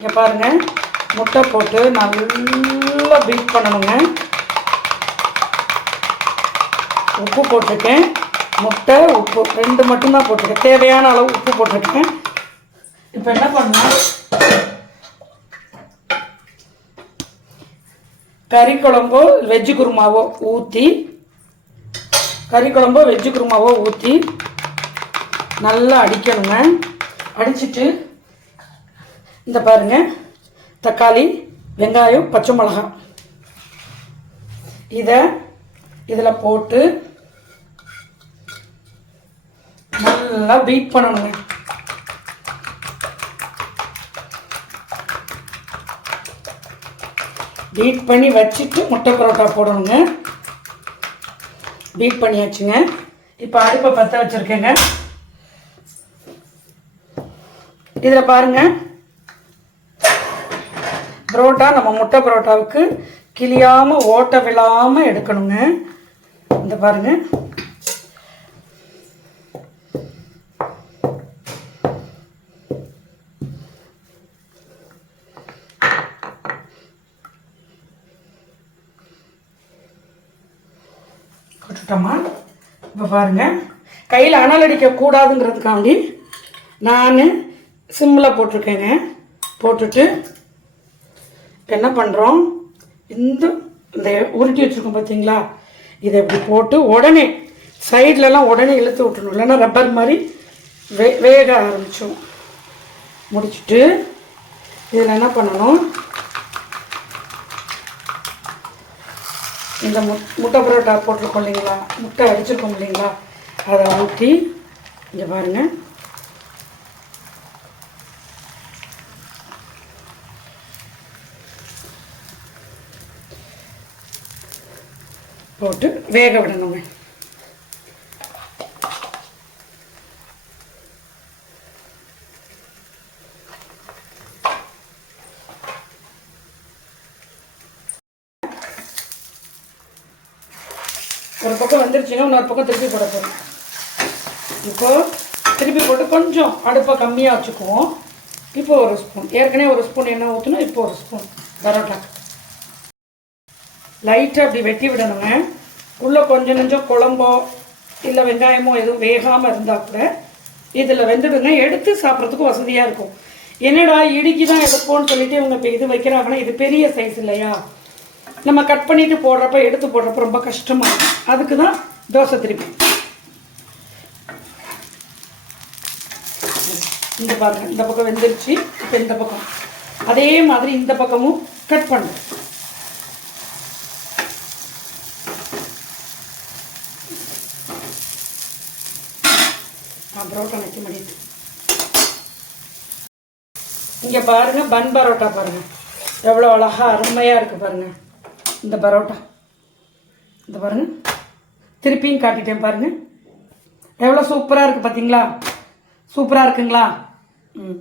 இங்கே பாருங்கள் முட்டை போட்டு நல்லா பீட் பண்ணணுங்க. உப்பு போட்டிருக்கேன். முட்டை உப்பு ரெண்டு மட்டும்தான் போட்டிருக்கேன். தேவையான அளவு உப்பு போட்டிருக்கேன். இப்போ என்ன பண்ணலாம்? கறி குழம்போ வெஜ்ஜு குருமாவோ ஊற்றி கறி குழம்போ வெஜ்ஜு குருமாவோ ஊற்றி நல்லா அடிக்கணுங்க. அடிச்சுட்டு இந்த பாருங்க. தக்காளி வெங்காயம் பச்சை மிளகாய் இதை இதில் போட்டு நல்லா பீட் பண்ணணுங்க. பீட் பண்ணி வச்சுட்டு முட்டை பரோட்டா போடணுங்க. பீட் பண்ணியாச்சுங்க. இப்போ அடுப்பை பற்ற வச்சுருக்கேங்க. இதில் பாருங்கள் பரோட்டா நம்ம முட்டை பரோட்டாவுக்கு கிளியாமல் ஓட்ட விழாமல் எடுக்கணுங்க. இந்த பாருங்க. போட்டுட்டோமா? இப்போ பாருங்க. கையில் அனல் அடிக்கக்கூடாதுங்கிறதுக்காண்டி நான் சிம்மில் போட்டிருக்கேங்க. போட்டுட்டு என்ன பண்ணுறோம் இந்த இந்த உருட்டி வச்சுருக்கோம் பார்த்தீங்களா இதை இப்படி போட்டு உடனே சைட்லலாம் உடனே இழுத்து விட்டுணும் இல்லைன்னா ரப்பர் மாதிரி வே வேக ஆரம்பிச்சோம் முடிச்சுட்டு இதில் என்ன பண்ணணும்? இந்த மு முட்டை பரோட்டா போட்டிருக்கோம் இல்லைங்களா? முட்டை அடிச்சிருக்கோம் இல்லைங்களா? அதை ஊற்றி இங்கே பாருங்கள் போட்டு வேக விடணுங்க. ஒரு பக்கம் வந்துருச்சுன்னா இன்னொரு பக்கம் திருப்பி போட போகிறோம் இப்போ திருப்பி போட்டு கொஞ்சம் அடுப்பை கம்மியாக வச்சுக்குவோம். இப்போ ஒரு ஸ்பூன். ஏற்கனவே ஒரு ஸ்பூன் எண்ணெய் ஊற்றுனா இப்போ ஒரு ஸ்பூன். பரோட்டா. லைட்டாக அப்படி வெட்டி விடணுங்க. உள்ளே கொஞ்சம் கொஞ்சம் குழம்போ இல்லை வெங்காயமோ எதுவும் வேகாமல் இருந்தால் கூட இதில் வெந்துடுங்க. எடுத்து சாப்பிட்றதுக்கு வசதியாக இருக்கும். என்னடா இடுக்கி தான் எடுப்போம்னு சொல்லிட்டு இவங்க இப்போ இது வைக்கிறாங்கன்னா இது பெரிய சைஸ் இல்லையா? நம்ம கட் பண்ணிவிட்டு போடுறப்ப எடுத்து போடுறப்ப ரொம்ப கஷ்டமாக இருக்கும். அதுக்கு தான் தோசை திருப்பி. இந்த பாருங்க இந்த பக்கம் வெந்துருச்சு. இப்போ இந்த பக்கம். அதே மாதிரி இந்த பக்கமும் கட் பண்ணுறேன் நான் பரோட்டா வைக்க முடியுது இங்கே பாருங்கள் பன் பரோட்டா பாருங்கள் எவ்வளோ அழகா அருமையாக இருக்குது பாருங்கள் இந்த பரோட்டா. இந்த பாருங்கள் திருப்பியும் காட்டிட்டேன் பாருங்கள் எவ்வளோ சூப்பராக இருக்குது பார்த்தீங்களா சூப்பராக இருக்குங்களா? ம்.